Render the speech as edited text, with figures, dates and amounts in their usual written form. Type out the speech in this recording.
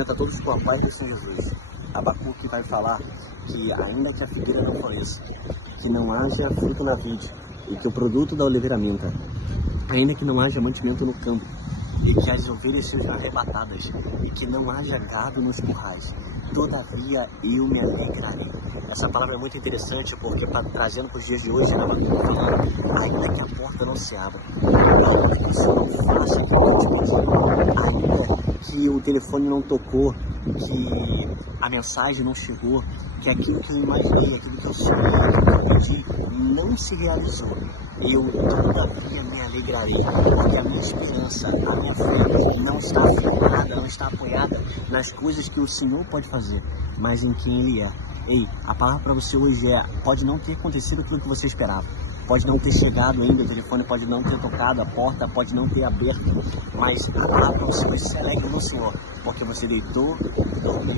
cumprimento a todos com a paz do Senhor Jesus. Abacuque vai falar que ainda que a figueira não floresça, que não haja fruto na vide e que o produto da oliveira minta, ainda que não haja mantimento no campo e que as ovelhas sejam arrebatadas e que não haja gado nos currais, todavia eu me alegrarei. Essa palavra é muito interessante porque trazendo para os dias de hoje, ainda que a porta não se abra, ainda que você não faça aquilo que eu te pedi, ainda que o telefone não tocou, que a mensagem não chegou, que aquilo que eu imaginei, aquilo que eu sonhei, aquilo que eu pedi, não se realizou, eu todavia me alegrarei, porque a minha esperança, a minha fé não está firmada, não está apoiada nas coisas que o Senhor pode fazer, mas em quem Ele é. Ei, a palavra para você hoje é, pode não ter acontecido aquilo que você esperava, pode não ter chegado ainda o telefone, pode não ter tocado a porta, pode não ter aberto, mas a palavra para você hoje se alegre no Senhor, porque você deitou, dormiu,